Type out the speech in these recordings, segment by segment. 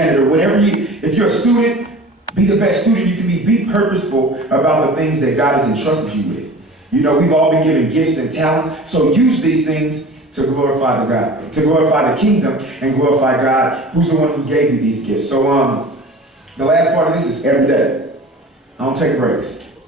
janitor, whatever if you're a student, be the best student you can be. Be purposeful about the things that God has entrusted you with. You know, we've all been given gifts and talents, so use these things to glorify to glorify the kingdom and glorify God, who's the one who gave you these gifts. So the last part of this is every day. I don't take breaks.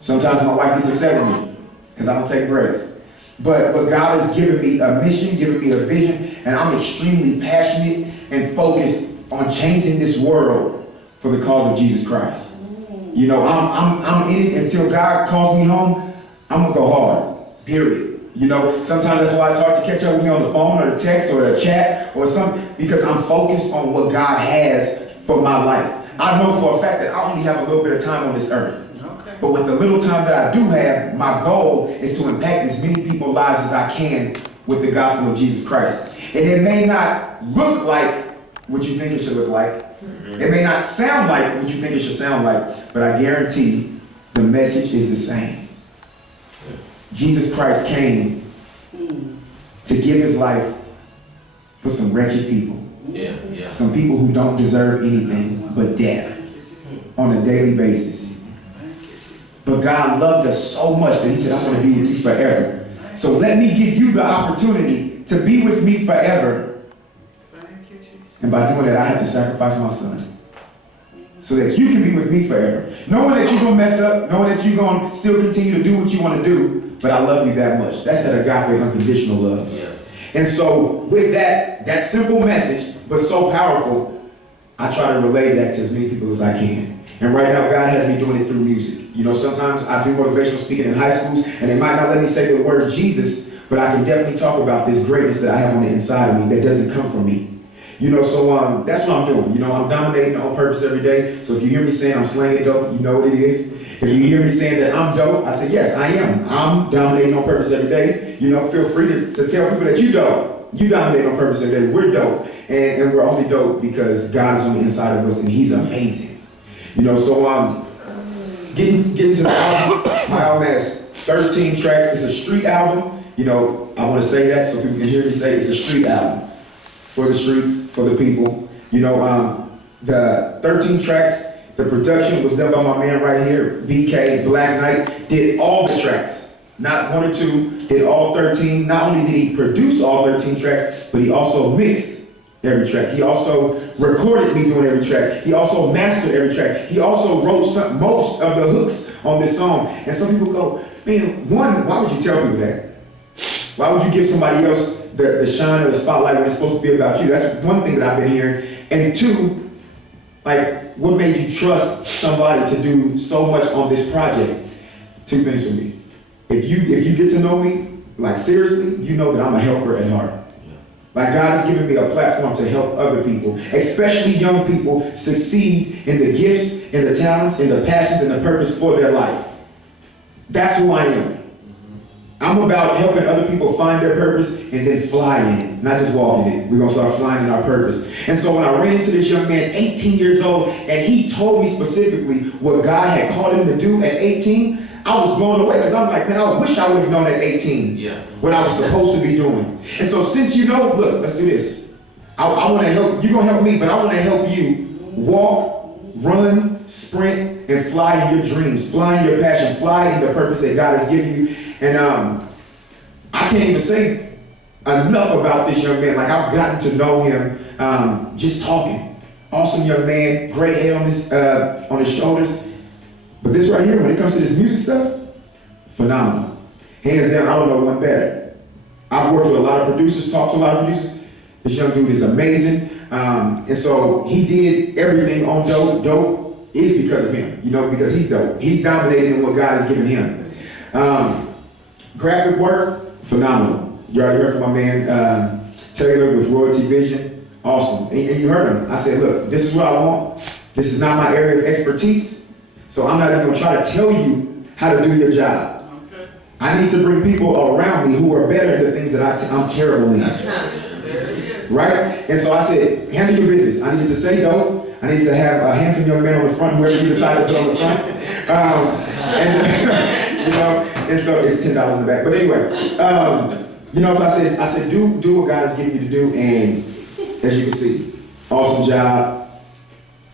Sometimes my wife gets upset with me because I don't take breaks. But God has given me a mission, given me a vision, and I'm extremely passionate and focused on changing this world for the cause of Jesus Christ. You know, I'm in it until God calls me home. I'm gonna go hard, period. You know, sometimes that's why it's hard to catch up with me on the phone or the text or the chat or something, because I'm focused on what God has for my life. I know for a fact that I only have a little bit of time on this earth. But with the little time that I do have, my goal is to impact as many people's lives as I can with the gospel of Jesus Christ. And it may not look like what you think it should look like. It may not sound like what you think it should sound like, but I guarantee the message is the same. Jesus Christ came to give his life for some wretched people. Some people who don't deserve anything but death on a daily basis. But God loved us so much that he said, I want to be with you forever. So let me give you the opportunity to be with me forever. And by doing that, I have to sacrifice my son so that you can be with me forever. Knowing that you're going to mess up, knowing that you're going to still continue to do what you want to do, but I love you that much. That's that agape, unconditional love. Yeah. And so with that simple message, but so powerful, I try to relay that to as many people as I can. And right now, God has me doing it through music. You know, sometimes I do motivational speaking in high schools, and they might not let me say the word Jesus, but I can definitely talk about this greatness that I have on the inside of me that doesn't come from me. You know, so that's what I'm doing. You know, I'm dominating on purpose every day. So if you hear me saying I'm slanging dope, you know what it is. If you hear me saying that I'm dope, I say, yes, I am. I'm dominating on purpose every day. You know, feel free to tell people that you dope. You dominate on purpose every day. We're dope. And we're only dope because God is on the inside of us and he's amazing. You know, so getting to the album, my album has 13 tracks. It's a street album. You know, I want to say that so people can hear me say it's a street album. For the streets, for the people. You know, the 13 tracks, the production was done by my man right here, BK, Black Knight, did all the tracks. Not one or two, did all 13. Not only did he produce all 13 tracks, but he also mixed every track. He also recorded me doing every track. He also mastered every track. He also wrote most of the hooks on this song. And some people go, man, one, why would you tell people that? Why would you give somebody else the shine or the spotlight when it's supposed to be about you? That's one thing that I've been hearing. And two, like, what made you trust somebody to do so much on this project? Two things for me. If you get to know me, like seriously, you know that I'm a helper at heart. Like God has given me a platform to help other people, especially young people, succeed in the gifts, in the talents, in the passions, and the purpose for their life. That's who I am. I'm about helping other people find their purpose and then fly in it, not just walk in it. We're going to start flying in our purpose. And so when I ran into this young man, 18 years old, and he told me specifically what God had called him to do at 18, I was blown away because I'm like, man, I wish I would have known at 18 what I was supposed to be doing. And so since you know, look, let's do this. I want to help, you're going to help me, but I want to help you walk, run, sprint, and fly in your dreams, fly in your passion, fly in the purpose that God has given you. And I can't even say enough about this young man. Like, I've gotten to know him just talking. Awesome young man, great head on his shoulders. But this right here, when it comes to this music stuff, phenomenal. Hands down, I don't know one better. I've worked with a lot of producers, talked to a lot of producers. This young dude is amazing. And so he did everything on D.O.P.E. D.O.P.E is because of him, you know, because he's dope. He's dominating what God has given him. Graphic work, phenomenal. You already heard from my man Taylor with Royalty Vision. Awesome. And you heard him. I said, look, this is what I want. This is not my area of expertise. So I'm not even going to try to tell you how to do your job. Okay. I need to bring people around me who are better at the things that I'm terrible in. That's right? And so I said, handle your business. I needed to say no. I needed to have a handsome young man on the front, whoever you decide to put on the front. You know, and so it's $10 in the back. But anyway, you know, so I said, do what God has given you to do. And as you can see, awesome job.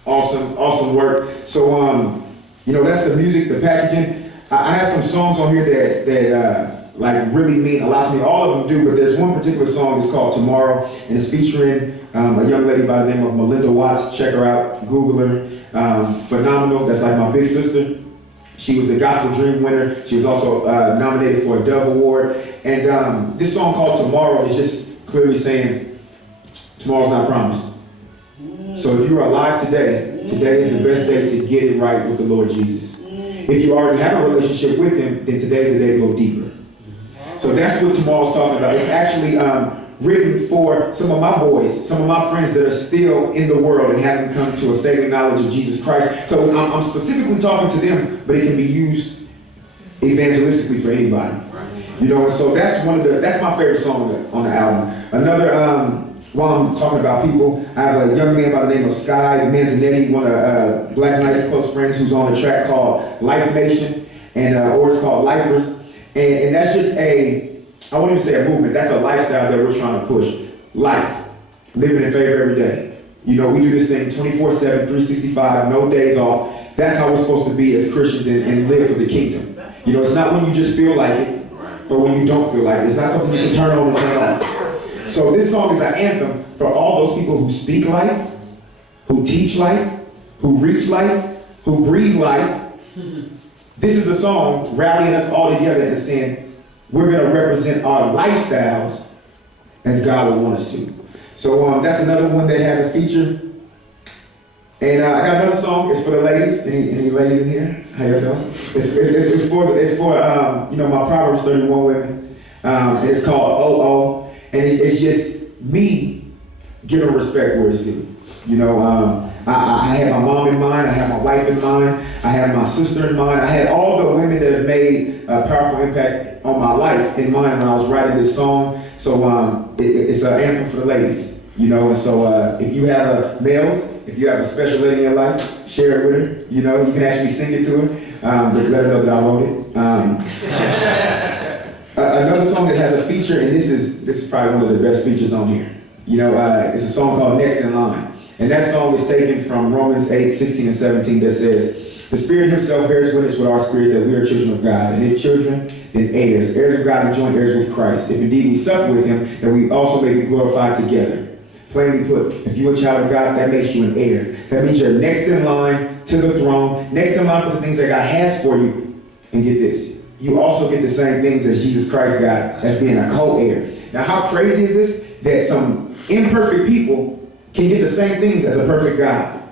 Awesome work. So, you know, that's the music, the packaging. I have some songs on here that like really mean a lot to me. All of them do, but there's one particular song. It's called Tomorrow, and it's featuring a young lady by the name of Melinda Watts. Check her out, Google her. Phenomenal. That's like my big sister. She was a Gospel Dream winner. She was also nominated for a Dove Award. And this song called Tomorrow is just clearly saying tomorrow's not promised. So if you are alive today, today is the best day to get it right with the Lord Jesus. If you already have a relationship with Him, then today's the day to go deeper. So that's what tomorrow's talking about. It's actually written for some of my boys, some of my friends that are still in the world and haven't come to a saving knowledge of Jesus Christ. So I'm specifically talking to them, but it can be used evangelistically for anybody. You know, and so that's my favorite song on the album. Another, while I'm talking about people, I have a young man by the name of Sky Manzanetti, one of Black Knight's close friends, who's on a track called Life Nation, and or it's called Lifers. And that's just I won't even say a movement, that's a lifestyle that we're trying to push. Life, living in favor every day. You know, we do this thing 24/7, 365, no days off. That's how we're supposed to be as Christians and live for the kingdom. You know, it's not when you just feel like it, but when you don't feel like it. It's not something you can turn on and turn off. So this song is an anthem for all those people who speak life, who teach life, who reach life, who breathe life. This is a song rallying us all together and saying, we're going to represent our lifestyles as God would want us to. So that's another one that has a feature. And I got another song. It's for the ladies. Any ladies in here? How y'all doing? It's for you know, my Proverbs 31 women. And it's called O.O. And it's just me giving respect where it's due. You know, I had my mom in mind. I had my wife in mind. I had my sister in mind. I had all the women that have made a powerful impact on my life in mind when I was writing this song. So it's an anthem for the ladies. You know, and so if you have males, if you have a special lady in your life, share it with her. You know, you can actually sing it to her. But let her know that I wrote it. Another song that has a feature, and this is probably one of the best features on here. You know, it's a song called Next in Line. And that song is taken from Romans 8:16 and 17 that says, the Spirit Himself bears witness with our spirit that we are children of God. And if children, then heirs. Heirs of God and joint heirs with Christ. If indeed we suffer with Him, then we also may be glorified together. Plainly put, if you're a child of God, that makes you an heir. That means you're next in line to the throne, next in line for the things that God has for you. And get this, you also get the same things as Jesus Christ got as being a co-heir. Now, how crazy is this? That some imperfect people can get the same things as a perfect God.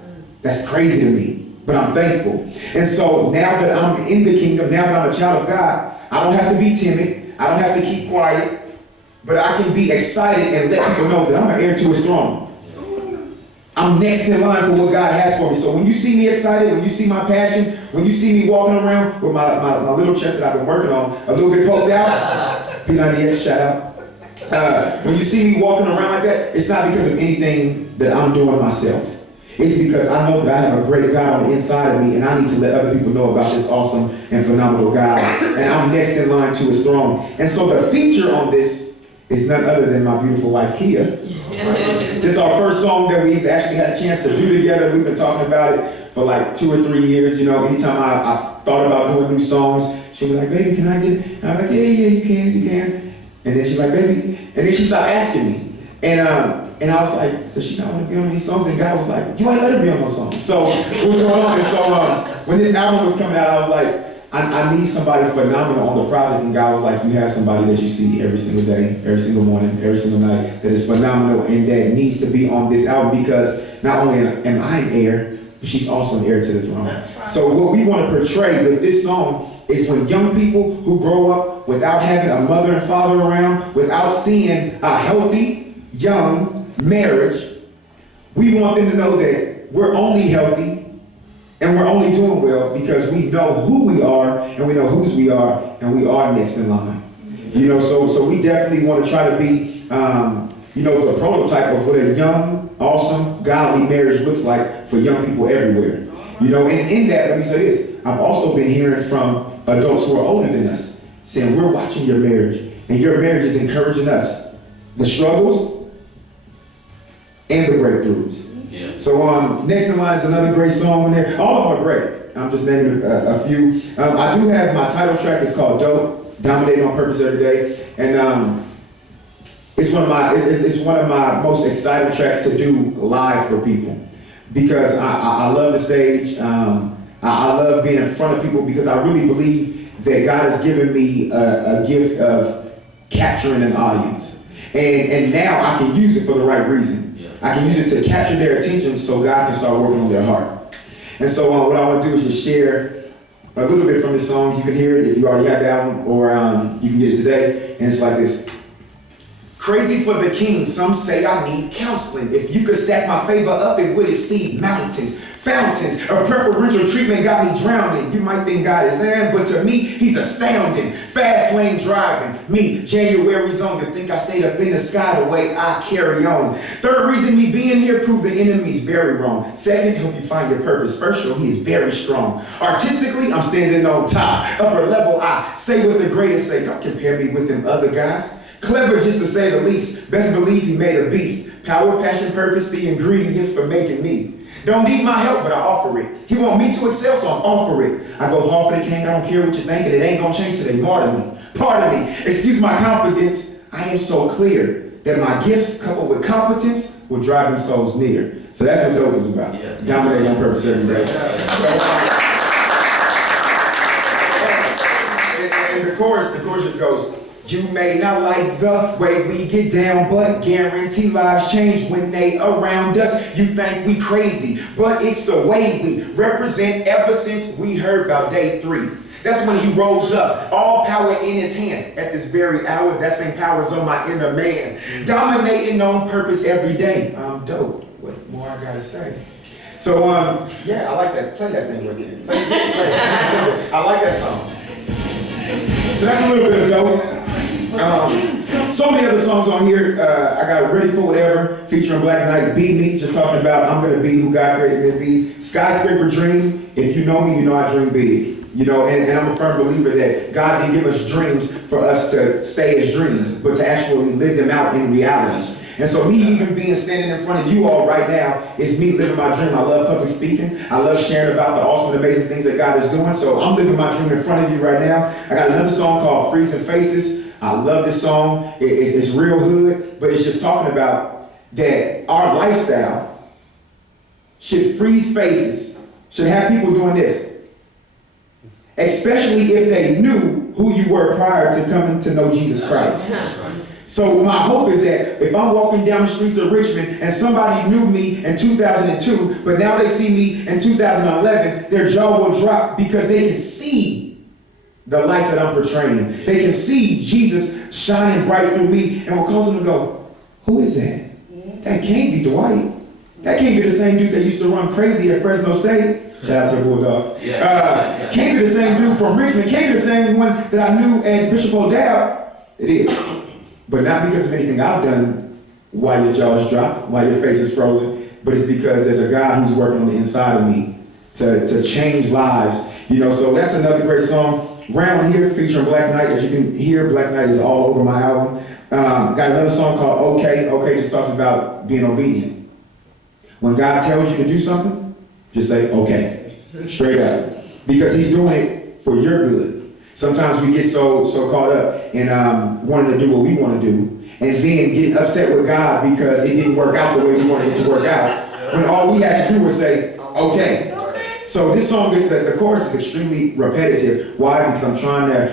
That's crazy to me, but I'm thankful. And so now that I'm in the kingdom, now that I'm a child of God, I don't have to be timid. I don't have to keep quiet. But I can be excited and let people know that I'm an heir to His throne. I'm next in line for what God has for me. So when you see me excited, when you see my passion, when you see me walking around with my little chest that I've been working on, a little bit poked out, P90X, shout out. When you see me walking around like that, it's not because of anything that I'm doing myself. It's because I know that I have a great God on the inside of me, and I need to let other people know about this awesome and phenomenal God. And I'm next in line to His throne. And so the feature on this is none other than my beautiful wife, Kia. This is our first song that we've actually had a chance to do together. We've been talking about it for like 2 or 3 years. You know, anytime I thought about doing new songs, she'd be like, baby, can I get it? And I'm like, yeah, you can. And then she's like, baby. And then she started asking me. And I was like, does she not want to be on these songs? And God was like, you ain't let her be on those songs. So what's going on? And so when this album was coming out, I was like, I need somebody phenomenal on the project. And God was like, you have somebody that you see every single day, every single morning, every single night that is phenomenal and that needs to be on this album because not only am I an heir, but she's also an heir to the throne. Right. So what we want to portray with this song is when young people who grow up without having a mother and father around, without seeing a healthy, young marriage, we want them to know that we're only healthy and we're only doing well because we know who we are and we know whose we are and we are next in line. You know, so we definitely want to try to be, you know, the prototype of what a young, awesome, godly marriage looks like for young people everywhere. You know, and in that, let me say this, I've also been hearing from adults who are older than us saying, we're watching your marriage and your marriage is encouraging us. The struggles and the breakthroughs. Yeah. So next in line is another great song on there. All of them are great. I'm just naming a few. I do have my title track. It's called "D.O.P.E," Dominating on Purpose Every Day, and it's one of my most exciting tracks to do live for people because I love the stage. I love being in front of people because I really believe that God has given me a gift of capturing an audience. And now I can use it for the right reason. Yeah. I can use it to capture their attention so God can start working on their heart. And so what I want to do is just share a little bit from this song. You can hear it if you already have the album, or you can get it today. And it's like this. Crazy for the king, some say I need counseling. If you could stack my favor up, it would exceed mountains. Fountains of preferential treatment got me drowning. You might think God is but to me, he's astounding. Fast lane driving, me, January's on. You think I stayed up in the sky the way I carry on. Third reason me being here, prove the enemy's very wrong. Second, help you find your purpose. First, he is very strong. Artistically, I'm standing on top. Upper level, I say what the greatest say. Don't compare me with them other guys. Clever just to say the least. Best believe he made a beast. Power, passion, purpose, the ingredients for making me. Don't need my help, but I offer it. He want me to excel, so I'm offer it. I go hard for the king, I don't care what you think, and it ain't gonna change till they martyr me. Pardon me, excuse my confidence. I am so clear that my gifts coupled with competence will drive them souls near. So that's what D.O.P.E is about. Yeah. Dominating on purpose every day. And the chorus just goes, you may not like the way we get down, but guarantee lives change when they around us. You think we crazy, but it's the way we represent ever since we heard about day 3. That's when he rose up, all power in his hand. At this very hour, that same power's on my inner man. Dominating on purpose every day. I'm dope. What more I gotta say? So, yeah, I like that. Play that thing with you. Play it. I like that song. So that's a little bit of dope. So many other songs on here. I got Ready for Whatever, featuring Black Knight, Be Me, just talking about I'm going to be who God created me to be. Skyscraper Dream, if you know me, you know I dream big. You know, and I'm a firm believer that God didn't give us dreams for us to stay as dreams, but to actually live them out in reality. And so me even being standing in front of you all right now is me living my dream. I love public speaking. I love sharing about the awesome and amazing things that God is doing. So I'm living my dream in front of you right now. I got another song called Freezing Faces. I love this song. It's real hood, but it's just talking about that our lifestyle should freeze faces, should have people doing this, especially if they knew who you were prior to coming to know Jesus Christ. So my hope is that if I'm walking down the streets of Richmond and somebody knew me in 2002, but now they see me in 2011, their jaw will drop because they can see the life that I'm portraying. They can see Jesus shining bright through me and will cause them to go, who is that? That can't be Dwight. That can't be the same dude that used to run crazy at Fresno State. Shout out to the Bulldogs. Can't be the same dude from Richmond. Can't be the same one that I knew at Bishop O'Dowd. It is. But not because of anything I've done why your jaw's dropped, why your face is frozen, but it's because there's a God who's working on the inside of me to change lives. You know, so that's another great song. Round here featuring Black Knight. As you can hear, Black Knight is all over my album. Got another song called Okay. Okay just talks about being obedient. When God tells you to do something, just say okay, straight up, because he's doing it for your good. Sometimes we get so caught up in wanting to do what we want to do, and then get upset with God because it didn't work out the way we wanted it to work out, when all we had to do was say okay. So this song, the chorus is extremely repetitive. Why? Because I'm trying to